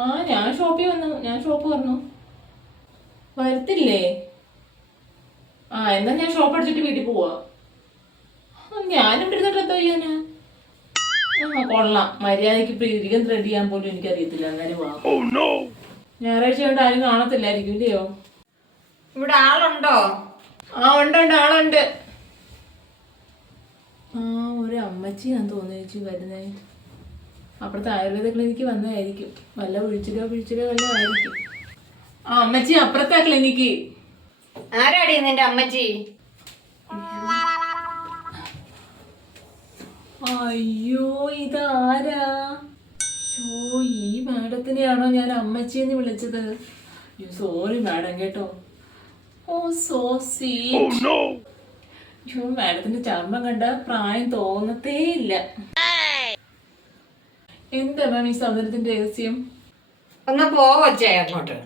ആ ഞാൻ ഷോപ്പിൽ വന്നു, ഞാൻ ഷോപ്പ് പറഞ്ഞു. വരത്തില്ലേ? ആ എന്നാ ഞാൻ ഷോപ്പ് അടിച്ചിട്ട് വീട്ടിൽ പോവാ. ഞാനിവിടെ ഇരുന്നിട്ട് എന്താ ചെയ്യാനാ? ആ കൊള്ളാം, മര്യാദക്ക് ഇപ്പൊ ഇരിക്കാൻ ത്രെഡ് ചെയ്യാൻ പോലും എനിക്കറിയത്തില്ല. എന്നാലും വാ, ഞായറാഴ്ച കൊണ്ട് ആരും കാണത്തില്ലായിരിക്കും ഇല്ലയോ? ഇവിടെ ആളുണ്ടോ? ആ ഉണ്ട്, ആളുണ്ട്. ആ ഒരു അമ്മച്ചിയാന്ന് തോന്നുന്നു ചേച്ചി വരുന്നേ. അപ്പുറത്തെ ആയുർവേദ ക്ലിനിക്ക് വന്നതായിരിക്കും. വല്ല വിളിച്ചിലോ വല്ല ആയിരിക്കും. ആ അമ്മച്ചി അപ്പുറത്തെ ക്ലിനിക്ക്. ആരാടി നിന്റെ അമ്മച്ചി? അയ്യോ ഇതാരാ? ഈ മാഡത്തിനെയാണോ ഞാൻ അമ്മച്ചിന്ന് വിളിച്ചത്? സോറി മാഡം കേട്ടോ. ഓ സോ സ്വീറ്റ്. മാഡത്തിന്റെ ചർമ്മം കണ്ട പ്രായം തോന്നത്തേ ഇല്ല. എന്താ മാം ഈ സൗന്ദര്യത്തിന്റെ രഹസ്യം? ഒന്ന് പോവച്ചേ അങ്ങോട്ട്.